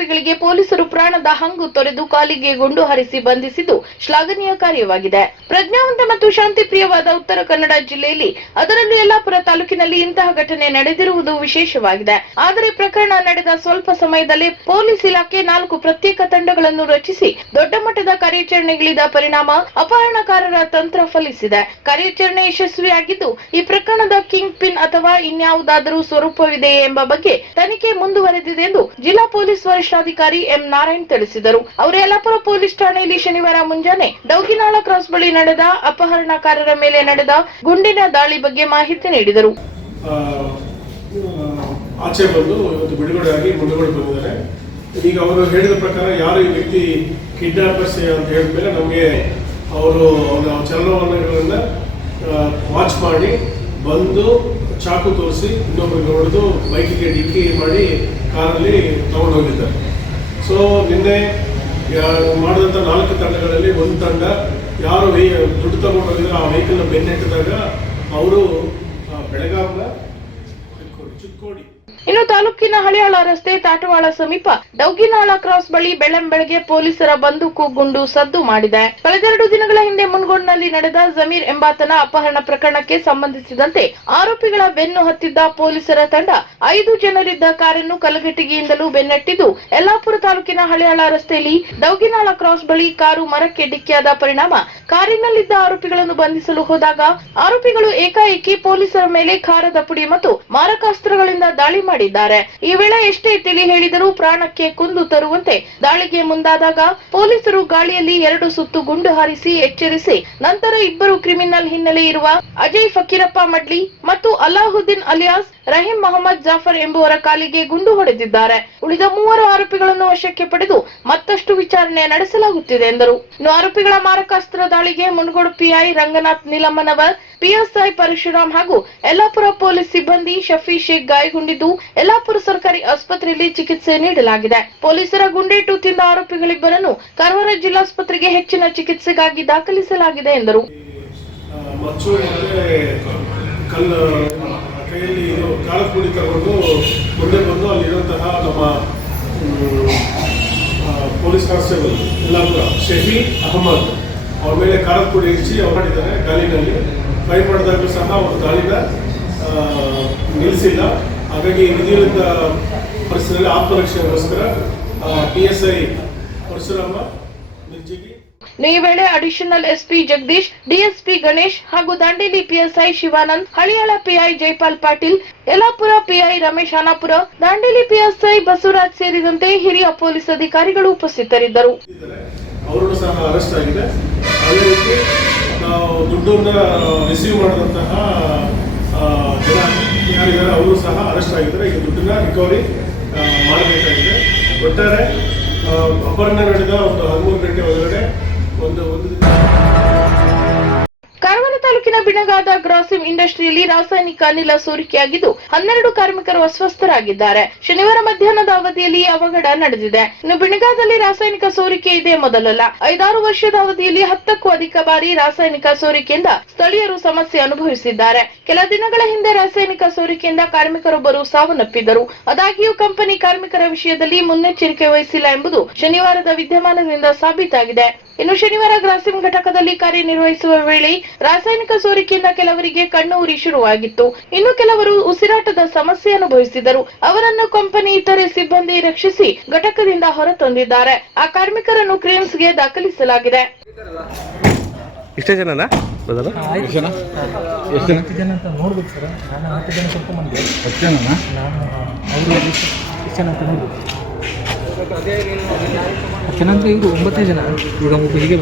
ಆರೋಪಿಗಳಿಗೆ ಪೊಲೀಸರು ಪ್ರಾಣದ ಹಂಗು ತೊರೆದು ಕಾಲಿಗೆ ಗುಂಡು ಹರಿಸಿ ಬಂಧಿಸಿದ್ದು ಶ್ಲಾಘನೀಯ ಕಾರ್ಯವಾಗಿದೆ. ಪ್ರಜ್ಞಾವಂತ ಮತ್ತು ಶಾಂತಿಪ್ರಿಯವಾದ ಉತ್ತರ ಕನ್ನಡ ಜಿಲ್ಲೆಯಲ್ಲಿ ಅದರಲ್ಲೂ ಯಲ್ಲಾಪುರ ತಾಲೂಕಿನಲ್ಲಿ ಇಂತಹ ಘಟನೆ ನಡೆದಿರುವುದು ವಿಶೇಷವಾಗಿದೆ. ಆದರೆ ಪ್ರಕರಣ ನಡೆದ ಸ್ವಲ್ಪ ಸಮಯದಲ್ಲಿ ಪೊಲೀಸ್ ಇಲಾಖೆ ನಾಲ್ಕು ಪ್ರತ್ಯೇಕ ತಂಡಗಳನ್ನು ರಚಿಸಿ ದೊಡ್ಡ ಮಟ್ಟದ ಕಾರ್ಯಾಚರಣೆಗಿಳಿದ ಪರಿಣಾಮ ಅಪಹರಣಕಾರರ ತಂತ್ರ ಫಲಿಸಿದೆ. ಕಾರ್ಯಾಚರಣೆ ಯಶಸ್ವಿಯಾಗಿದ್ದು ಈ ಪ್ರಕರಣದ ಕಿಂಗ್ ಪಿನ್ ಅಥವಾ ಇನ್ಯಾವುದಾದರೂ ಸ್ವರೂಪವಿದೆಯೇ ಎಂಬ ಬಗ್ಗೆ ತನಿಖೆ ಮುಂದುವರೆದಿದೆ ಎಂದು ಜಿಲ್ಲಾ ಪೊಲೀಸ್ ವರಿಷ್ಠಾಧಿಕಾರಿ ಎಂ ನಾರಾಯಣ್ ತಿಳಿಸಿದರು. ಅವರು ಯಲ್ಲಾಪುರ ಪೊಲೀಸ್ ಠಾಣೆಯಲ್ಲಿ ಶನಿವಾರ ಮುಂಜಾನೆ ಡೌಗಿನಾಳ ಕ್ರಾಸ್ ಬಳಿ ನಡೆದ ಅಪಹರಣಕಾರರ ಮೇಲೆ ನಡೆದ ಗುಂಡಿನ ದಾಳಿ ಬಗ್ಗೆ ಮಾಹಿತಿ ನೀಡಿದರು. ಆಚೆ ಬಂದು ಇವತ್ತು ಬಿಡುಗಡೆ ಆಗಿ ಮುಂದುಗಡೆ ಬಂದಿದ್ದಾರೆ ಈಗ ಅವರು ಹೇಳಿದ ಪ್ರಕಾರ ಯಾರು ಈ ವ್ಯಕ್ತಿ ಕಿಡ್ನಾಪರ್ಸ್ ಅಂತ ಹೇಳಿದ್ಮೇಲೆ ನಮಗೆ ಅವರು ಅವರ ಚಲನವಲನಗಳನ್ನ ವಾಚ್ ಮಾಡಿ, ಬಂದು ಚಾಕು ತೋರಿಸಿ ಇನ್ನೊಬ್ಬರಿಗೆ ಹೊಡೆದು ಬೈಕಿಗೆ ಡಿಕ್ಕಿ ಮಾಡಿ ಕಾರಲ್ಲಿ ತಗೊಂಡು ಹೋಗಿದ್ದಾರೆ ಸೊ ನಿನ್ನೆ ಮಾಡಿದಂಥ ನಾಲ್ಕು ತಂಡಗಳಲ್ಲಿ ಒಂದು ತಂಡ ಯಾರು ದುಡ್ಡು ತಗೊಂಡೋಗಿದ್ರೆ ಆ ವೆಹಿಕಲ್ನ ಬೆನ್ನೆಟ್ಟಿದಾಗ ಅವರು ಚಿಕ್ಕೋಡಿ ಇನ್ನು ತಾಲೂಕಿನ ಹಳಿಯಾಳ ರಸ್ತೆ ತಾಟವಾಳ ಸಮೀಪ ಡೌಗಿನಾಳ ಕ್ರಾಸ್ ಬಳಿ ಬೆಳ್ಳಂಬೆಳಗ್ಗೆ ಪೊಲೀಸರ ಬಂದೂಕು ಗುಂಡು ಸದ್ದು ಮಾಡಿದೆ. ಕಳೆದೆರಡು ದಿನಗಳ ಹಿಂದೆ ಮುನ್ಗೋಡ್ನಲ್ಲಿ ನಡೆದ ಜಮೀರ್ ಎಂಬಾತನ ಅಪಹರಣ ಪ್ರಕರಣಕ್ಕೆ ಸಂಬಂಧಿಸಿದಂತೆ ಆರೋಪಿಗಳ ಬೆನ್ನು ಹತ್ತಿದ್ದ ಪೊಲೀಸರ ತಂಡ ಐದು ಜನರಿದ್ದ ಕಾರನ್ನು ಕಲಘಟಗಿಯಿಂದಲೂ ಬೆನ್ನಟ್ಟಿದ್ದು, ಯಲ್ಲಾಪುರ ತಾಲೂಕಿನ ಹಳಿಯಾಳ ರಸ್ತೆಯಲ್ಲಿ ಡೌಗಿನಾಳ ಕ್ರಾಸ್ ಬಳಿ ಕಾರು ಮರಕ್ಕೆ ಡಿಕ್ಕಿಯಾದ ಪರಿಣಾಮ. ಕಾರಿನಲ್ಲಿದ್ದ ಆರೋಪಿಗಳನ್ನು ಬಂಧಿಸಲು ಹೋದಾಗ ಆರೋಪಿಗಳು ಏಕಾಏಕಿ ಪೊಲೀಸರ ಮೇಲೆ ಖಾರದ ಪುಡಿ ಮತ್ತು ಮಾರಕಾಸ್ತ್ರಗಳಿಂದ ದಾಳಿ ಮಾಡಿದ್ದಾರೆ. ಈ ವೇಳೆ ಎಷ್ಟೇ ತಿಳಿ ಹೇಳಿದರೂ ಪ್ರಾಣಕ್ಕೆ ಕುಂದು ತರುವಂತೆ ದಾಳಿಗೆ ಮುಂದಾದಾಗ ಪೊಲೀಸರು ಗಾಳಿಯಲ್ಲಿ ಎರಡು ಸುತ್ತು ಗುಂಡು ಹಾರಿಸಿ ಎಚ್ಚರಿಸಿ ನಂತರ ಇಬ್ಬರು ಕ್ರಿಮಿನಲ್ ಹಿನ್ನೆಲೆ ಇರುವ ಅಜಯ್ ಫಕೀರಪ್ಪ ಮಡ್ಲಿ ಮತ್ತು ಅಲ್ಲಾಹುದ್ದೀನ್ ಅಲಿಯಾಸ್, ರಹೀಂ ಮೊಹಮ್ಮದ್ ಜಾಫರ್ ಎಂಬುವರ ಕಾಲಿಗೆ ಗುಂಡು ಹೊಡೆದಿದ್ದಾರೆ. ಉಳಿದ ಮೂವರು ಆರೋಪಿಗಳನ್ನು ವಶಕ್ಕೆ ಪಡೆದು ಮತ್ತಷ್ಟು ವಿಚಾರಣೆ ನಡೆಸಲಾಗುತ್ತಿದೆ ಎಂದರು. ಇನ್ನು ಆರೋಪಿಗಳ ಮಾರಕಾಸ್ತ್ರ ದಾಳಿಗೆ ಮುನಗೋಡು ಪಿಐ ರಂಗನಾಥ್ ನಿಲಮ್ಮನವರ್ ಪಿಎಸ್ಐ ಪರಶುರಾಮ್ ಹಾಗೂ ಯಲ್ಲಾಪುರ ಪೊಲೀಸ್ ಸಿಬ್ಬಂದಿ ಶಫಿ ಶೇಖ್ ಗಾಯಗೊಂಡಿದ್ದು, ಯಲ್ಲಾಪುರ ಸರ್ಕಾರಿ ಆಸ್ಪತ್ರೆಯಲ್ಲಿ ಚಿಕಿತ್ಸೆ ನೀಡಲಾಗಿದೆ. ಪೊಲೀಸರ ಗುಂಡೇಟು ತಿಂದ ಆರೋಪಿಗಳಿಬ್ಬರನ್ನು ಕಾರವಾರ ಜಿಲ್ಲಾಸ್ಪತ್ರೆಗೆ ಹೆಚ್ಚಿನ ಚಿಕಿತ್ಸೆಗಾಗಿ ದಾಖಲಿಸಲಾಗಿದೆ ಎಂದರು. ಕೈಯಲ್ಲಿ ಇದು ಪುಡಿ ತಗೊಂಡು ಮುಂದೆ ಬಂದು ಅಲ್ಲಿರುವಂತಹ ನಮ್ಮ ಪೊಲೀಸ್ ಕಾನ್ಸ್ಟೇಬಲ್ ಯಲ್ಲಾಪುರ ಶಫಿ ಅಹಮದ್, ಅವ್ರ ಮೇಲೆ ಖಾರದ ಪುಡಿ ಇರಿಸಿ ಅವ್ರು ಮಾಡಿದ್ದಾರೆ, ಗಾಲಿನಲ್ಲಿ. ಟ್ರೈ ಮಾಡಿದಾಗಲೂ ಸಹ ಅವರು ಗಾಳಿನ ನಿಲ್ಲಿಸಿಲ್ಲ. ಹಾಗಾಗಿ ವಿಧಿವಿರುದ್ಧ ಪರಿಸರದಲ್ಲಿ ಆತ್ಮರಕ್ಷಣೆಗೋಸ್ಕರ P S I Parashurama Nirjigi ಈ ವೇಳೆ additional SP Jagadish DSP Ganesh ಹಾಗೂ Dandeli PSI Shivanand Haliyal PI Jaipal Patil Yallapur PI Ramesh Anapur Dandeli PSI Basavaraj ಸೇರಿದಂತೆ ಹಿರಿಯ ಪೊಲೀಸ್ ಅಧಿಕಾರಿಗಳು ಉಪಸ್ಥಿತರಿದ್ದರು. ದುಡ್ಡನ್ನ ರಿಸೀವ್ ಮಾಡಿದಂತಹ ಜನ ಯಾರಿದ್ದಾರೆ ಅವರು ಸಹ ಅರೆಸ್ಟ್ ಆಗಿದ್ದಾರೆ. ಈಗ ದುಡ್ಡನ್ನ ರಿಕವರಿ ಮಾಡಬೇಕಾಗಿದೆ. ಒಟ್ಟಾರೆ ಅಪಹರಣ ನಡೆದ ಒಂದು ಹದಿಮೂರು ಗಂಟೆ ಒಳಗಡೆ ಒಂದು ಒಂದು ತಾಲೂಕಿನ ಬಿಣಗಾದ ಗ್ರಾಸಿಂ ಇಂಡಸ್ಟ್ರಿಯಲ್ಲಿ ರಾಸಾಯನಿಕ ಅನಿಲ ಸೋರಿಕೆಯಾಗಿದ್ದು ಹನ್ನೆರಡು ಕಾರ್ಮಿಕರು ಅಸ್ವಸ್ಥರಾಗಿದ್ದಾರೆ. ಶನಿವಾರ ಮಧ್ಯಾಹ್ನದ ಅವಧಿಯಲ್ಲಿ ಅವಘಡ ನಡೆದಿದೆ. ಇನ್ನು ಬಿಣಗಾದಲ್ಲಿ ರಾಸಾಯನಿಕ ಸೋರಿಕೆ ಇದೆ ಮೊದಲಲ್ಲ. ಐದಾರು ವರ್ಷದ ಅವಧಿಯಲ್ಲಿ ಹತ್ತಕ್ಕೂ ಅಧಿಕ ಬಾರಿ ರಾಸಾಯನಿಕ ಸೋರಿಕೆಯಿಂದ ಸ್ಥಳೀಯರು ಸಮಸ್ಯೆ ಅನುಭವಿಸಿದ್ದಾರೆ. ಕೆಲ ದಿನಗಳ ಹಿಂದೆ ರಾಸಾಯನಿಕ ಸೋರಿಕೆಯಿಂದ ಕಾರ್ಮಿಕರೊಬ್ಬರು ಸಾವನ್ನಪ್ಪಿದ್ದರು. ಆದಾಗ್ಯೂ ಕಂಪನಿ ಕಾರ್ಮಿಕರ ವಿಷಯದಲ್ಲಿ ಮುನ್ನೆಚ್ಚರಿಕೆ ವಹಿಸಿಲ್ಲ ಎಂಬುದು ಶನಿವಾರದ ವಿದ್ಯಮಾನದಿಂದ ಸಾಬೀತಾಗಿದೆ. ಇನ್ನು ಶನಿವಾರ ಗ್ರಾಸಿಂ ಘಟಕದಲ್ಲಿ ಕಾರ್ಯನಿರ್ವಹಿಸುವ ವೇಳೆ ರಾಸಾಯನಿಕ ಸೋರಿಕೆಯಿಂದ ಕೆಲವರಿಗೆ ಕಣ್ಣು ಉರಿ ಶುರುವಾಗಿತ್ತು. ಇನ್ನು ಕೆಲವರು ಉಸಿರಾಟದ ಸಮಸ್ಯೆ ಅನುಭವಿಸಿದರು. ಅವರನ್ನು ಕಂಪನಿ ಇತರೆ ಸಿಬ್ಬಂದಿ ರಕ್ಷಿಸಿ ಘಟಕದಿಂದ ಹೊರತಂದಿದ್ದಾರೆ. ಆ ಕಾರ್ಮಿಕರನ್ನು ಕ್ರೇನ್ಸ್ಗೆ ದಾಖಲಿಸಲಾಗಿದೆ. ಇಷ್ಟೇ ಜನನಾ? ಬದಲು? ಎಷ್ಟು ಜನ? ಎಷ್ಟು ಜನ? ಹತ್ತು ಜನ ಅಂತ ನೋಡ್ಬೇಕು ಸರ್. ನಾನು ಹತ್ತು ಜನ ಹತ್ತು ನಾನು ಅವರು ಎಷ್ಟು ಜನ ಅಂತ ನೋಡ್ಬೇಕು. ಹತ್ತು ಇದು ಅಂದರೆ ಇವರು ಒಂಬತ್ತೇ ಜನ? ಈಗ ಒಬ್ಬ ಹೀಗೆ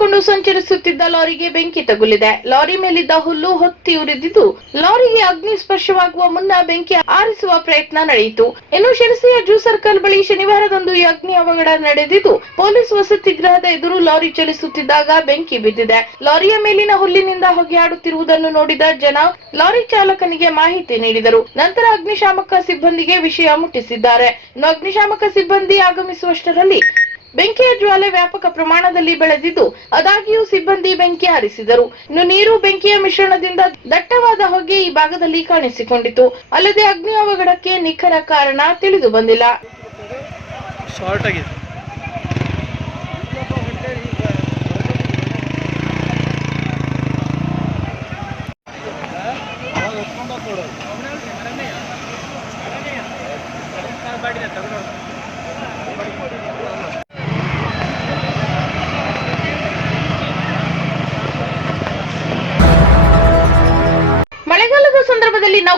ಹುಲ್ಲು ತುಂಬಿಕೊಂಡು ಸಂಚರಿಸುತ್ತಿದ್ದ ಲಾರಿಗೆ ಬೆಂಕಿ ತಗುಲಿದೆ. ಲಾರಿ ಮೇಲಿದ್ದ ಹುಲ್ಲು ಹೊತ್ತಿ ಉರಿದಿದ್ದು ಲಾರಿಗೆ ಅಗ್ನಿ ಸ್ಪರ್ಶವಾಗುವ ಮುನ್ನ ಬೆಂಕಿ ಆರಿಸುವ ಪ್ರಯತ್ನ ನಡೆಯಿತು. ಇನ್ನು ಶಿರಸಿಯ ಜೂ ಸರ್ಕಲ್ ಬಳಿ ಶನಿವಾರದಂದು ಈ ಅಗ್ನಿ ಅವಘಡ ನಡೆದಿದ್ದು ಪೊಲೀಸ್ ವಸತಿ ಗೃಹದ ಎದುರು ಲಾರಿ ಚಲಿಸುತ್ತಿದ್ದಾಗ ಬೆಂಕಿ ಬಿದ್ದಿದೆ. ಲಾರಿಯ ಮೇಲಿನ ಹುಲ್ಲಿನಿಂದ ಹೊಗೆಯಾಡುತ್ತಿರುವುದನ್ನು ನೋಡಿದ ಜನ ಲಾರಿ ಚಾಲಕನಿಗೆ ಮಾಹಿತಿ ನೀಡಿದರು. ನಂತರ ಅಗ್ನಿಶಾಮಕ ಸಿಬ್ಬಂದಿಗೆ ವಿಷಯ ಮುಟ್ಟಿಸಿದ್ದಾರೆ. ಅಗ್ನಿಶಾಮಕ ಸಿಬ್ಬಂದಿ ಆಗಮಿಸುವಷ್ಟರಲ್ಲಿ ಬೆಂಕಿಯ ಜ್ವಾಲೆ ವ್ಯಾಪಕ ಪ್ರಮಾಣದಲ್ಲಿ ಬೆಳೆದಿದ್ದು, ಅದಾಗಿಯೂ ಸಿಬ್ಬಂದಿ ಬೆಂಕಿ ಹಾರಿಸಿದರು. ಇನ್ನು ನೀರು ಬೆಂಕಿಯ ಮಿಶ್ರಣದಿಂದ ದಟ್ಟವಾದ ಹೊಗೆ ಈ ಭಾಗದಲ್ಲಿ ಕಾಣಿಸಿಕೊಂಡಿತು ಅಲ್ಲದೆ ಅಗ್ನಿ ಅವಘಡಕ್ಕೆ ನಿಖರ ಕಾರಣ ತಿಳಿದು ಬಂದಿಲ್ಲ.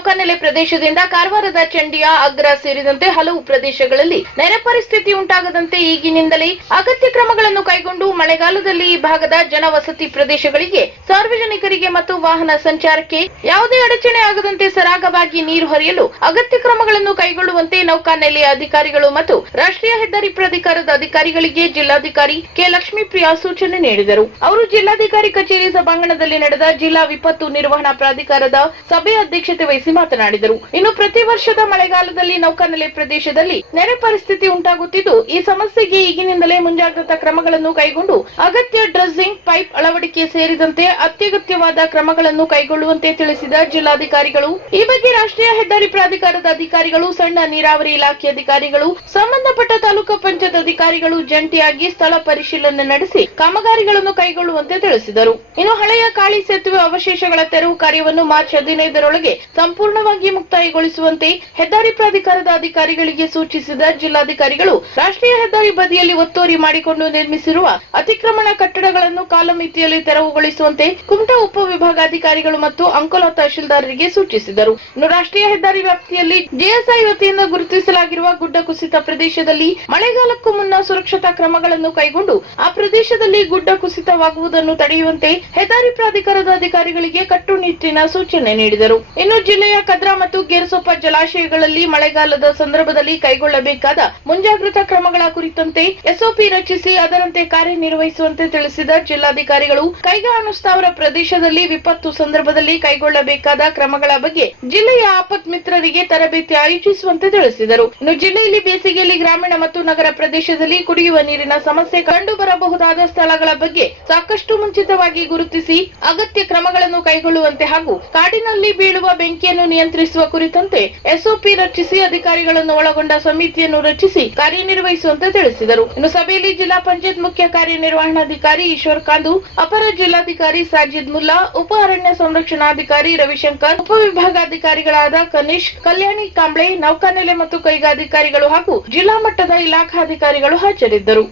ನೌಕಾನೆಲೆ ಪ್ರದೇಶದಿಂದ ಕಾರವಾರದ ಚಂಡಿಯ ಅಗ್ರ ಸೇರಿದಂತೆ ಹಲವು ಪ್ರದೇಶಗಳಲ್ಲಿ ನೆರೆ ಪರಿಸ್ಥಿತಿ ಉಂಟಾಗದಂತೆ ಈಗಿನಿಂದಲೇ ಅಗತ್ಯ ಕ್ರಮಗಳನ್ನು ಕೈಗೊಂಡು ಮಳೆಗಾಲದಲ್ಲಿ ಈ ಭಾಗದ ಜನವಸತಿ ಪ್ರದೇಶಗಳಿಗೆ ಸಾರ್ವಜನಿಕರಿಗೆ ಮತ್ತು ವಾಹನ ಸಂಚಾರಕ್ಕೆ ಯಾವುದೇ ಅಡಚಣೆ ಆಗದಂತೆ ಸರಾಗವಾಗಿ ನೀರು ಹರಿಯಲು ಅಗತ್ಯ ಕ್ರಮಗಳನ್ನು ಕೈಗೊಳ್ಳುವಂತೆ ನೌಕಾನೆಲೆಯ ಅಧಿಕಾರಿಗಳು ಮತ್ತು ರಾಷ್ಟ್ರೀಯ ಹೆದ್ದಾರಿ ಪ್ರಾಧಿಕಾರದ ಅಧಿಕಾರಿಗಳಿಗೆ ಜಿಲ್ಲಾಧಿಕಾರಿ ಕೆ. ಲಕ್ಷ್ಮೀಪ್ರಿಯಾ ಸೂಚನೆ ನೀಡಿದರು. ಅವರು ಜಿಲ್ಲಾಧಿಕಾರಿ ಕಚೇರಿ ಸಭಾಂಗಣದಲ್ಲಿ ನಡೆದ ಜಿಲ್ಲಾ ವಿಪತ್ತು ನಿರ್ವಹಣಾ ಪ್ರಾಧಿಕಾರದ ಸಭೆ ಅಧ್ಯಕ್ಷತೆ ವಹಿಸಿ ಮಾತನಾಡಿದರು. ಇನ್ನು ಪ್ರತಿ ವರ್ಷದ ಮಳೆಗಾಲದಲ್ಲಿ ನೌಕಾನೆಲೆ ಪ್ರದೇಶದಲ್ಲಿ ನೆರೆ ಪರಿಸ್ಥಿತಿ ಉಂಟಾಗುತ್ತಿದ್ದು, ಈ ಸಮಸ್ಯೆಗೆ ಈಗಿನಿಂದಲೇ ಮುಂಜಾಗ್ರತಾ ಕ್ರಮಗಳನ್ನು ಕೈಗೊಂಡು ಅಗತ್ಯ ಡ್ರೆಸ್ಸಿಂಗ್, ಪೈಪ್ ಅಳವಡಿಕೆ ಸೇರಿದಂತೆ ಅತ್ಯಗತ್ಯವಾದ ಕ್ರಮಗಳನ್ನು ಕೈಗೊಳ್ಳುವಂತೆ ತಿಳಿಸಿದ ಜಿಲ್ಲಾಧಿಕಾರಿಗಳು. ಈ ಬಗ್ಗೆ ರಾಷ್ಟ್ರೀಯ ಹೆದ್ದಾರಿ ಪ್ರಾಧಿಕಾರದ ಅಧಿಕಾರಿಗಳು, ಸಣ್ಣ ನೀರಾವರಿ ಇಲಾಖೆ ಅಧಿಕಾರಿಗಳು, ಸಂಬಂಧಪಟ್ಟ ತಾಲೂಕು ಪಂಚಾಯತ್ ಅಧಿಕಾರಿಗಳು ಜಂಟಿಯಾಗಿ ಸ್ಥಳ ಪರಿಶೀಲನೆ ನಡೆಸಿ ಕಾಮಗಾರಿಗಳನ್ನು ಕೈಗೊಳ್ಳುವಂತೆ ತಿಳಿಸಿದರು. ಇನ್ನು ಹಳೆಯ ಕಾಳಿ ಸೇತುವೆ ಅವಶೇಷಗಳ ತೆರವು ಕಾರ್ಯವನ್ನು ಮಾರ್ಚ್ ಹದಿನೈದರೊಳಗೆ ಸಂಪೂರ್ಣವಾಗಿ ಮುಕ್ತಾಯಗೊಳಿಸುವಂತೆ ಹೆದ್ದಾರಿ ಪ್ರಾಧಿಕಾರದ ಅಧಿಕಾರಿಗಳಿಗೆ ಸೂಚಿಸಿದ ಜಿಲ್ಲಾಧಿಕಾರಿಗಳು, ರಾಷ್ಟ್ರೀಯ ಹೆದ್ದಾರಿ ಬದಿಯಲ್ಲಿ ಒತ್ತುವರಿ ಮಾಡಿಕೊಂಡು ನಿರ್ಮಿಸಿರುವ ಅತಿಕ್ರಮಣ ಕಟ್ಟಡಗಳನ್ನು ಕಾಲಮಿತಿಯಲ್ಲಿ ತೆರವುಗೊಳಿಸುವಂತೆ ಕುಮಟಾ ಉಪವಿಭಾಗಾಧಿಕಾರಿಗಳು ಮತ್ತು ಅಂಕೋಲಾ ತಹಶೀಲ್ದಾರರಿಗೆ ಸೂಚಿಸಿದರು. ಇನ್ನು ರಾಷ್ಟ್ರೀಯ ಹೆದ್ದಾರಿ ವ್ಯಾಪ್ತಿಯಲ್ಲಿ ಜೆಎಸ್ಐ ವತಿಯಿಂದ ಗುರುತಿಸಲಾಗಿರುವ ಗುಡ್ಡ ಕುಸಿತ ಪ್ರದೇಶದಲ್ಲಿ ಮಳೆಗಾಲಕ್ಕೂ ಮುನ್ನ ಸುರಕ್ಷತಾ ಕ್ರಮಗಳನ್ನು ಕೈಗೊಂಡು ಆ ಪ್ರದೇಶದಲ್ಲಿ ಗುಡ್ಡ ಕುಸಿತವಾಗುವುದನ್ನು ತಡೆಯುವಂತೆ ಹೆದ್ದಾರಿ ಪ್ರಾಧಿಕಾರದ ಅಧಿಕಾರಿಗಳಿಗೆ ಕಟ್ಟುನಿಟ್ಟಿನ ಸೂಚನೆ ನೀಡಿದರು. ಇನ್ನು ಜಿಲ್ಲೆಯ ಕದ್ರಾ ಮತ್ತು ಗೇರ್ಸೊಪ್ಪ ಜಲಾಶಯಗಳಲ್ಲಿ ಮಳೆಗಾಲದ ಸಂದರ್ಭದಲ್ಲಿ ಕೈಗೊಳ್ಳಬೇಕಾದ ಮುಂಜಾಗ್ರತಾ ಕ್ರಮಗಳ ಕುರಿತಂತೆ ಎಸ್ಒಪಿ ರಚಿಸಿ ಅದರಂತೆ ಕಾರ್ಯನಿರ್ವಹಿಸುವಂತೆ ತಿಳಿಸಿದ ಜಿಲ್ಲಾಧಿಕಾರಿಗಳು ಕೈಗಾ ಅನುಸ್ಥಾವರ ಪ್ರದೇಶದಲ್ಲಿ ವಿಪತ್ತು ಸಂದರ್ಭದಲ್ಲಿ ಕೈಗೊಳ್ಳಬೇಕಾದ ಕ್ರಮಗಳ ಬಗ್ಗೆ ಜಿಲ್ಲೆಯ ಆಪತ್ ಮಿತ್ರರಿಗೆ ತರಬೇತಿ ಆಯೋಜಿಸುವಂತೆ ತಿಳಿಸಿದರು. ಇನ್ನು ಜಿಲ್ಲೆಯಲ್ಲಿ ಬೇಸಿಗೆಯಲ್ಲಿ ಗ್ರಾಮೀಣ ಮತ್ತು ನಗರ ಪ್ರದೇಶದಲ್ಲಿ ಕುಡಿಯುವ ನೀರಿನ ಸಮಸ್ಯೆ ಕಂಡುಬರಬಹುದಾದ ಸ್ಥಳಗಳ ಬಗ್ಗೆ ಸಾಕಷ್ಟು ಮುಂಚಿತವಾಗಿ ಗುರುತಿಸಿ ಅಗತ್ಯ ಕ್ರಮಗಳನ್ನು ಕೈಗೊಳ್ಳುವಂತೆ ಹಾಗೂ ಕಾಡಿನಲ್ಲಿ ಬೀಳುವ ಬೆಂಕಿಯನ್ನು ನಿಯಂತ್ರಿಸುವ ಕುರಿತಂತೆ ಎಸ್ಒಪಿ ರಚಿಸಿ ಅಧಿಕಾರಿಗಳನ್ನು ಒಳಗೊಂಡ ಸಮಿತಿಯನ್ನು ರಚಿಸಿ ಕಾರ್ಯನಿರ್ವಹಿಸುವಂತೆ ತಿಳಿಸಿದರು. ಇನ್ನು ಸಭೆಯಲ್ಲಿ ಜಿಲ್ಲಾ ಪಂಚಾಯತ್ ಮುಖ್ಯ ಕಾರ್ಯನಿರ್ವಹಣಾಧಿಕಾರಿ ಈಶ್ವರ್ ಕಾಂದು, ಅಪರ ಜಿಲ್ಲಾಧಿಕಾರಿ ಸಾಜಿದ್ ಮುಲ್ಲಾ, ಉಪ ಅರಣ್ಯ ಸಂರಕ್ಷಣಾಧಿಕಾರಿ ರವಿಶಂಕರ್ ಉಪವಿಭಾಗಾಧಿಕಾರಿಗಳಾದ ಕನಿಷ್ಕ್ ಕಲ್ಯಾಣಿ ಕಾಂಬ್ಳೆ, ನೌಕಾನೆಲೆ ಮತ್ತು ಕೈಗಾಧಿಕಾರಿಗಳು ಹಾಗೂ ಜಿಲ್ಲಾ ಮಟ್ಟದ ಇಲಾಖಾಧಿಕಾರಿಗಳು ಹಾಜರಿದ್ದರು.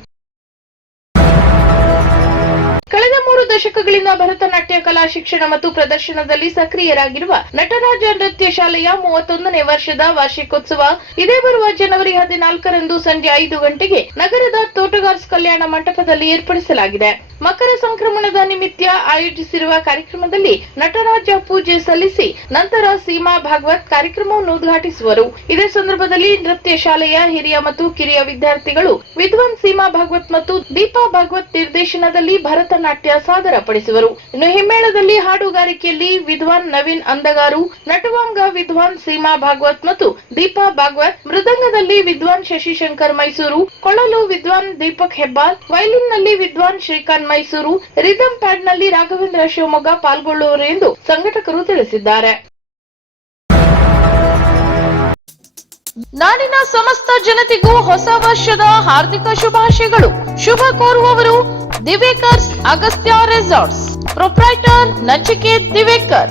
ದಶಕಗಳಿಂದ ಭರತನಾಟ್ಯ ಕಲಾ ಶಿಕ್ಷಣ ಮತ್ತು ಪ್ರದರ್ಶನದಲ್ಲಿ ಸಕ್ರಿಯರಾಗಿರುವ ನಟರಾಜ ನೃತ್ಯ ಶಾಲೆಯ ಮೂವತ್ತೊಂದನೇ ವರ್ಷದ ವಾರ್ಷಿಕೋತ್ಸವ ಇದೇ ಬರುವ ಜನವರಿ ಹದಿನಾಲ್ಕರಂದು ಸಂಜೆ ಐದು ಗಂಟೆಗೆ ನಗರದ ತೋಟಗಾರ್ಸ್ ಕಲ್ಯಾಣ ಮಂಟಪದಲ್ಲಿ ಏರ್ಪಡಿಸಲಾಗಿದೆ. ಮಕರ ಸಂಕ್ರಮಣದ ನಿಮಿತ್ತ ಆಯೋಜಿಸಿರುವ ಕಾರ್ಯಕ್ರಮದಲ್ಲಿ ನಟರಾಜ ಪೂಜೆ ಸಲ್ಲಿಸಿ ನಂತರ ಸೀಮಾ ಭಾಗವತ್ ಕಾರ್ಯಕ್ರಮವನ್ನು ಉದ್ಘಾಟಿಸುವರು. ಇದೇ ಸಂದರ್ಭದಲ್ಲಿ ನೃತ್ಯ ಶಾಲೆಯ ಹಿರಿಯ ಮತ್ತು ಕಿರಿಯ ವಿದ್ಯಾರ್ಥಿಗಳು ವಿದ್ವಾನ್ ಸೀಮಾ ಭಾಗವತ್ ಮತ್ತು ದೀಪಾ ಭಾಗವತ್ ನಿರ್ದೇಶನದಲ್ಲಿ ಭರತನಾಟ್ಯ ಸಾದರಪಡಿಸುವರು ಇನ್ನು ಹಿಮ್ಮೇಳದಲ್ಲಿ ಹಾಡುಗಾರಿಕೆಯಲ್ಲಿ ವಿದ್ವಾನ್ ನವೀನ್ ಅಂದಗಾರು, ನಟವಾಂಗ ವಿದ್ವಾನ್ ಸೀಮಾ ಭಾಗವತ್ ಮತ್ತು ದೀಪಾ ಭಾಗವತ್, ಮೃದಂಗದಲ್ಲಿ ವಿದ್ವಾನ್ ಶಶಿಶಂಕರ್ ಮೈಸೂರು, ಕೊಳಲು ವಿದ್ವಾನ್ ದೀಪಕ್ ಹೆಬ್ಬಾರ್, ವೈಲಿನ್ನಲ್ಲಿ ವಿದ್ವಾನ್ ಶ್ರೀಕಾಂತ್ ಮೈಸೂರು, ರಿದಮ್ ಪ್ಯಾಡ್ನಲ್ಲಿ ರಾಘವೇಂದ್ರ ಶಿವಮೊಗ್ಗ ಪಾಲ್ಗೊಳ್ಳುವರು ಎಂದು ಸಂಘಟಕರು ತಿಳಿಸಿದ್ದಾರೆ. ನಾಡಿನ ಸಮಸ್ತ ಜನತೆಗೂ ಹೊಸ ವರ್ಷದ ಹಾರ್ದಿಕ ಶುಭಾಶಯಗಳು. ಶುಭ ಕೋರುವವರು Divekars Agastya resorts. Proprietor Nachiket Divekar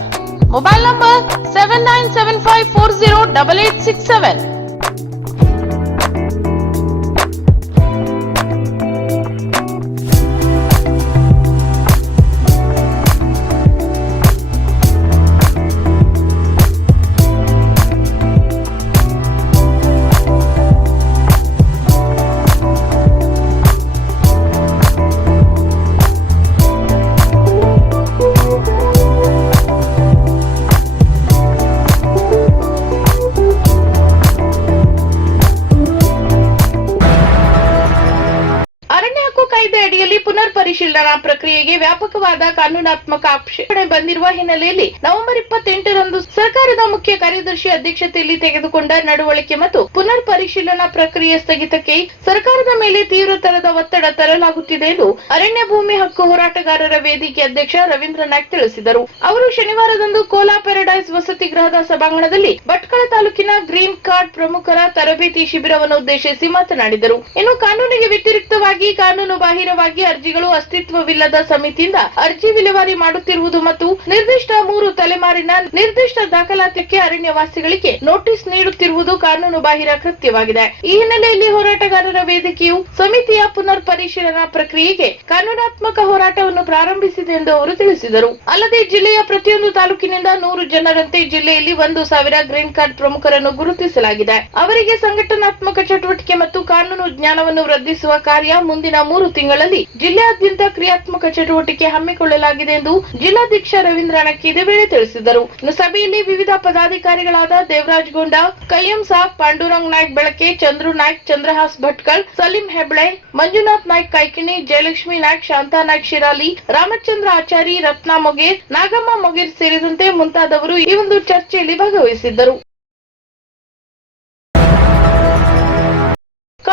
mobile number seven nine seven five four zero double eight six seven ಪ್ರಕ್ರಿಯೆಗೆ ವ್ಯಾಪಕವಾದ ಕಾನೂನಾತ್ಮಕ ಆಕ್ಷೇಪಣೆ ಬಂದಿರುವ ಹಿನ್ನೆಲೆಯಲ್ಲಿ ನವೆಂಬರ್ ಇಪ್ಪತ್ತೆಂಟರಂದು ಸರ್ಕಾರದ ಮುಖ್ಯ ಕಾರ್ಯದರ್ಶಿ ಅಧ್ಯಕ್ಷತೆಯಲ್ಲಿ ತೆಗೆದುಕೊಂಡ ನಡವಳಿಕೆ ಮತ್ತು ಪುನರ್ ಪರಿಶೀಲನಾ ಪ್ರಕ್ರಿಯೆ ಸ್ಥಗಿತಕ್ಕೆ ಸರ್ಕಾರದ ಮೇಲೆ ತೀವ್ರತರದ ಒತ್ತಡ ತರಲಾಗುತ್ತಿದೆ ಎಂದು ಅರಣ್ಯ ಭೂಮಿ ಹಕ್ಕು ಹೋರಾಟಗಾರರ ವೇದಿಕೆ ಅಧ್ಯಕ್ಷ ರವೀಂದ್ರ ನಾಯ್ಕ್ ತಿಳಿಸಿದರು. ಅವರು ಶನಿವಾರದಂದು ಕೋಲಾ ಪ್ಯಾರಡೈಸ್ ವಸತಿ ಗೃಹದ ಸಭಾಂಗಣದಲ್ಲಿ ಭಟ್ಕಳ ತಾಲೂಕಿನ ಗ್ರೀನ್ ಕಾರ್ಡ್ ಪ್ರಮುಖರ ತರಬೇತಿ ಶಿಬಿರವನ್ನು ಉದ್ದೇಶಿಸಿ ಮಾತನಾಡಿದರು. ಇನ್ನು ಕಾನೂನಿಗೆ ವ್ಯತಿರಿಕ್ತವಾಗಿ ಕಾನೂನು ಬಾಹಿರವಾಗಿ ಅರ್ಜಿಗಳು ಅಸ್ತಿತ್ವವಿಲ್ಲದ ಸಮಿತಿಯಿಂದ ಅರ್ಜಿ ವಿಲೇವಾರಿ ಮಾಡುತ್ತಿರುವುದು ಮತ್ತು ನಿರ್ದಿಷ್ಟ ಮೂರು ತಲೆಮಾರಿನ ನಿರ್ದಿಷ್ಟ ದಾಖಲಾತಿಗೆ ಅರಣ್ಯವಾಸಿಗಳಿಗೆ ನೋಟಿಸ್ ನೀಡುತ್ತಿರುವುದು ಕಾನೂನು ಬಾಹಿರ ಕೃತ್ಯವಾಗಿದೆ. ಈ ಹಿನ್ನೆಲೆಯಲ್ಲಿ ಹೋರಾಟಗಾರರ ವೇದಿಕೆಯು ಸಮಿತಿಯ ಪುನರ್ ಪರಿಶೀಲನಾ ಪ್ರಕ್ರಿಯೆಗೆ ಕಾನೂನಾತ್ಮಕ ಹೋರಾಟವನ್ನು ಪ್ರಾರಂಭಿಸಿದೆ ಎಂದು ಅವರು ತಿಳಿಸಿದರು. ಅಲ್ಲದೆ ಜಿಲ್ಲೆಯ ಪ್ರತಿಯೊಂದು ತಾಲೂಕಿನಿಂದ ನೂರು ಜನರಂತೆ ಜಿಲ್ಲೆಯಲ್ಲಿ ಒಂದು ಸಾವಿರ ಗ್ರೀನ್ ಕಾರ್ಡ್ ಪ್ರಮುಖರನ್ನು ಗುರುತಿಸಲಾಗಿದೆ. ಅವರಿಗೆ ಸಂಘಟನಾತ್ಮಕ ಚಟುವಟಿಕೆ ಮತ್ತು ಕಾನೂನು ಜ್ಞಾನವನ್ನು ವೃದ್ಧಿಸುವ ಕಾರ್ಯ ಮುಂದಿನ ಮೂರು ತಿಂಗಳಲ್ಲಿ ಜಿಲ್ಲೆಯಾದ್ಯಂತ ಕ್ರಿಯಾತ್ಮಕ ಚಟುವಟಿಕೆ ಹಮ್ಮಿಕೊಳ್ಳಲಾಗಿದೆ ಎಂದು ಜಿಲ್ಲಾಧ್ಯಕ್ಷ ರವೀಂದ್ರ ಅಣಕ್ಕಿ ಇದೇ ವೇಳೆ ತಿಳಿಸಿದರು. ಸಭೆಯಲ್ಲಿ ವಿವಿಧ ಪದಾಧಿಕಾರಿಗಳಾದ ದೇವರಾಜ್ ಗೊಂಡ, ಕೈಯಂ ಸಾಬ್ ಪಾಂಡುರಂಗ್ ನಾಯ್ಕ್ ಬೆಳಕೆ, ಚಂದ್ರು ನಾಯ್ಕ್, ಚಂದ್ರಹಾಸ್ ಭಟ್ಕಲ್ ಸಲೀಂ ಹೆಬ್ಳೆ, ಮಂಜುನಾಥ್ ನಾಯ್ಕ್ ಕೈಕಿಣಿ ಜಯಲಕ್ಷ್ಮಿ ನಾಯ್ಕ್, ಶಾಂತಾ ನಾಯ್ಕ್ ಶಿರಾಲಿ, ರಾಮಚಂದ್ರ ಆಚಾರಿ, ರತ್ನಾ ಮೊಗೇರ್, ನಾಗಮ್ಮ ಮೊಗೇರ್ ಸೇರಿದಂತೆ ಮುಂತಾದವರು ಈ ಒಂದು ಚರ್ಚೆಯಲ್ಲಿ ಭಾಗವಹಿಸಿದ್ದರು.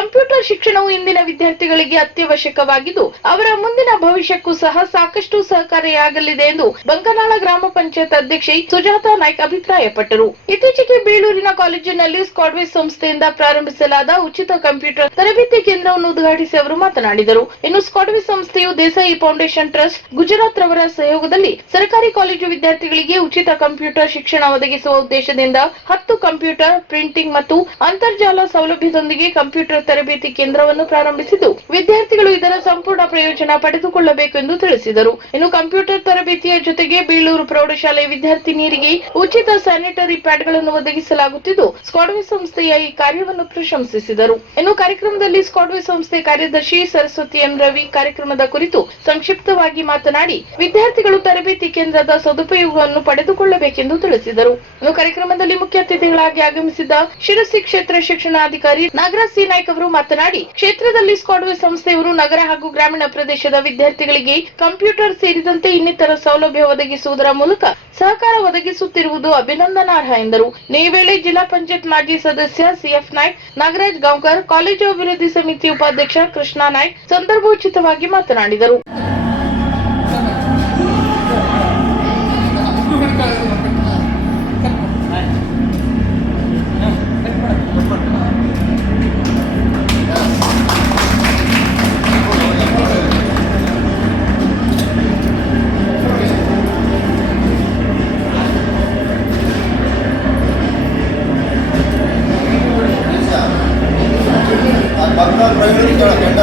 ಕಂಪ್ಯೂಟರ್ ಶಿಕ್ಷಣವು ಇಂದಿನ ವಿದ್ಯಾರ್ಥಿಗಳಿಗೆ ಅತ್ಯವಶ್ಯಕವಾಗಿದ್ದು, ಅವರ ಮುಂದಿನ ಭವಿಷ್ಯಕ್ಕೂ ಸಹ ಸಾಕಷ್ಟು ಸಹಕಾರಿಯಾಗಲಿದೆ ಎಂದು ಬಂಕನಾಳ ಗ್ರಾಮ ಪಂಚಾಯತ್ ಅಧ್ಯಕ್ಷೆ ಸುಜಾತಾ ನಾಯ್ಕ್ ಅಭಿಪ್ರಾಯಪಟ್ಟರು. ಇತ್ತೀಚೆಗೆ ಬೇಲೂರಿನ ಕಾಲೇಜಿನಲ್ಲಿ ಸ್ಕಾಡ್ವೇಸ್ ಸಂಸ್ಥೆಯಿಂದ ಪ್ರಾರಂಭಿಸಲಾದ ಉಚಿತ ಕಂಪ್ಯೂಟರ್ ತರಬೇತಿ ಕೇಂದ್ರವನ್ನು ಉದ್ಘಾಟಿಸಿ ಅವರು ಮಾತನಾಡಿದರು. ಇನ್ನು ಸ್ಕಾಡ್ವೇಸ್ ಸಂಸ್ಥೆಯು ದೇಸಾಯಿ ಫೌಂಡೇಶನ್ ಟ್ರಸ್ಟ್, ಗುಜರಾತ್ ರವರ ಸಹಯೋಗದಲ್ಲಿ ಸರ್ಕಾರಿ ಕಾಲೇಜು ವಿದ್ಯಾರ್ಥಿಗಳಿಗೆ ಉಚಿತ ಕಂಪ್ಯೂಟರ್ ಶಿಕ್ಷಣ ಒದಗಿಸುವ ಉದ್ದೇಶದಿಂದ ಹತ್ತು ಕಂಪ್ಯೂಟರ್, ಪ್ರಿಂಟಿಂಗ್ ಮತ್ತು ಅಂತರ್ಜಾಲ ಸೌಲಭ್ಯದೊಂದಿಗೆ ಕಂಪ್ಯೂಟರ್ ತರಬೇತಿ ಕೇಂದ್ರವನ್ನು ಪ್ರಾರಂಭಿಸಿದ್ದು ವಿದ್ಯಾರ್ಥಿಗಳು ಇದರ ಸಂಪೂರ್ಣ ಪ್ರಯೋಜನ ಪಡೆದುಕೊಳ್ಳಬೇಕು ಎಂದು ತಿಳಿಸಿದರು. ಇನ್ನು ಕಂಪ್ಯೂಟರ್ ತರಬೇತಿಯ ಜೊತೆಗೆ ಬೀಳೂರು ಪ್ರೌಢಶಾಲೆ ವಿದ್ಯಾರ್ಥಿನಿಯರಿಗೆ ಉಚಿತ ಸ್ಯಾನಿಟರಿ ಪ್ಯಾಡ್ಗಳನ್ನು ಒದಗಿಸಲಾಗುತ್ತಿದ್ದು ಸ್ಕಾಡ್ವೆ ಸಂಸ್ಥೆಯ ಈ ಕಾರ್ಯವನ್ನು ಪ್ರಶಂಸಿಸಿದರು. ಇನ್ನು ಕಾರ್ಯಕ್ರಮದಲ್ಲಿ ಸ್ಕಾಡ್ವೆ ಸಂಸ್ಥೆ ಕಾರ್ಯದರ್ಶಿ ಸರಸ್ವತಿ ಎಂ. ರವಿ ಕಾರ್ಯಕ್ರಮದ ಕುರಿತು ಸಂಕ್ಷಿಪ್ತವಾಗಿ ಮಾತನಾಡಿ, ವಿದ್ಯಾರ್ಥಿಗಳು ತರಬೇತಿ ಕೇಂದ್ರದ ಸದುಪಯೋಗವನ್ನು ಪಡೆದುಕೊಳ್ಳಬೇಕೆಂದು ತಿಳಿಸಿದರು. ಇನ್ನು ಕಾರ್ಯಕ್ರಮದಲ್ಲಿ ಮುಖ್ಯ ಅತಿಥಿಗಳಾಗಿ ಆಗಮಿಸಿದ್ದ ಶಿರಸಿ ಕ್ಷೇತ್ರ ಶಿಕ್ಷಣಾಧಿಕಾರಿ ನಾಗರಾಜ್ ಸಿ. ನಾಯ್ಕ್ ಅವರು ಮಾತನಾಡಿ, ಕ್ಷೇತ್ರದಲ್ಲಿ ಸ್ಕಾಡ್ವೆ ಸಂಸ್ಥೆಯವರು ನಗರ ಹಾಗೂ ಗ್ರಾಮೀಣ ಪ್ರದೇಶದ ವಿದ್ಯಾರ್ಥಿಗಳಿಗೆ ಕಂಪ್ಯೂಟರ್ ಸೇರಿದಂತೆ ಇನ್ನಿತರ ಸೌಲಭ್ಯ ಒದಗಿಸುವುದರ ಮೂಲಕ ಸಹಕಾರ ಒದಗಿಸುತ್ತಿರುವುದು ಅಭಿನಂದನಾರ್ಹ ಎಂದರು. ಈ ವೇಳೆ ಜಿಲ್ಲಾ ಪಂಚಾಯತ್ ಮಾಜಿ ಸದಸ್ಯ ಸಿಎಫ್ ನಾಯ್ಕ್, ನಾಗರಾಜ್ ಗಾಂವ್ಕರ್, ಕಾಲೇಜು ಅಭಿವೃದ್ಧಿ ಸಮಿತಿ ಉಪಾಧ್ಯಕ್ಷ ಕೃಷ್ಣ ನಾಯ್ಕ್ ಸಂದರ್ಭೋಚಿತವಾಗಿ ಮಾತನಾಡಿದರು.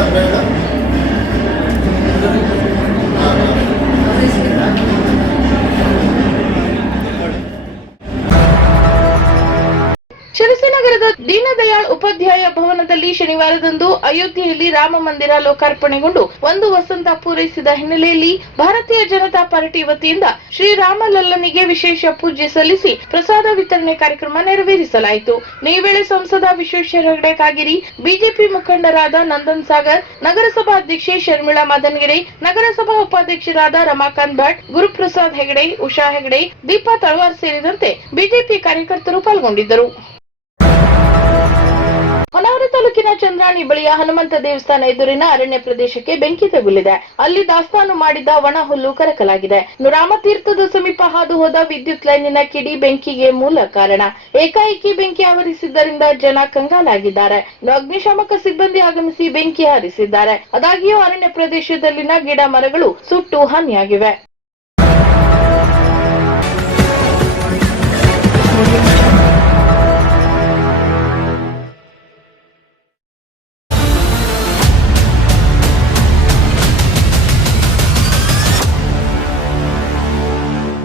merda. ಶಿರಸಿನಗರದ ದೀನದಯಾಳ್ ಉಪಾಧ್ಯಾಯ ಭವನದಲ್ಲಿ ಶನಿವಾರದಂದು ಅಯೋಧ್ಯೆಯಲ್ಲಿ ರಾಮ ಮಂದಿರ ಲೋಕಾರ್ಪಣೆಗೊಂಡು ಒಂದು ವಸಂತ ಪೂರೈಸಿದ ಹಿನ್ನೆಲೆಯಲ್ಲಿ ಭಾರತೀಯ ಜನತಾ ಪಾರ್ಟಿ ವತಿಯಿಂದ ಶ್ರೀರಾಮಲಲ್ಲನಿಗೆ ವಿಶೇಷ ಪೂಜೆ ಸಲ್ಲಿಸಿ ಪ್ರಸಾದ ವಿತರಣೆ ಕಾರ್ಯಕ್ರಮ ನೆರವೇರಿಸಲಾಯಿತು. ಈ ವೇಳೆ ಸಂಸದ ವಿಶ್ವೇಶ್ವರ ಹೆಗಡೆ ಕಾಗಿರಿ, ಬಿಜೆಪಿ ಮುಖಂಡರಾದ ನಂದನ್ ಸಾಗರ್, ನಗರಸಭಾ ಅಧ್ಯಕ್ಷೆ ಶರ್ಮಿಳಾ ಮದನ್ಗಿರಿ, ನಗರಸಭಾ ಉಪಾಧ್ಯಕ್ಷರಾದ ರಮಾಕಾಂತ್ ಭಟ್, ಗುರುಪ್ರಸಾದ್ ಹೆಗಡೆ, ಉಷಾ ಹೆಗಡೆ, ದೀಪಾ ತಳವಾರ್ ಸೇರಿದಂತೆ ಬಿಜೆಪಿ ಕಾರ್ಯಕರ್ತರು ಪಾಲ್ಗೊಂಡಿದ್ದರು. ಹೊನ್ನಾವರ ತಾಲೂಕಿನ ಚಂದ್ರಾಣಿ ಬಳಿಯ ಹನುಮಂತ ದೇವಸ್ಥಾನ ಎದುರಿನ ಅರಣ್ಯ ಪ್ರದೇಶಕ್ಕೆ ಬೆಂಕಿ ತಗುಲಿದೆ. ಅಲ್ಲಿ ದಾಸ್ತಾನು ಮಾಡಿದ್ದ ಒಣ ಹುಲ್ಲು ಕರಕಲಾಗಿದೆ. ರಾಮತೀರ್ಥದ ಸಮೀಪ ಹಾದು ಹೋದ ವಿದ್ಯುತ್ ಲೈನಿನ ಕಿಡಿ ಬೆಂಕಿಗೆ ಮೂಲ ಕಾರಣ. ಏಕಾಏಕಿ ಬೆಂಕಿ ಆವರಿಸಿದ್ದರಿಂದ ಜನ ಕಂಗಾಲಾಗಿದ್ದಾರೆ. ಅಗ್ನಿಶಾಮಕ ಸಿಬ್ಬಂದಿ ಆಗಮಿಸಿ ಬೆಂಕಿ ಹಾರಿಸಿದ್ದಾರೆ. ಅದಾಗಿಯೂ ಅರಣ್ಯ ಪ್ರದೇಶದಲ್ಲಿನ ಗಿಡ ಮರಗಳು ಸುಟ್ಟು ಹಾನಿಯಾಗಿವೆ.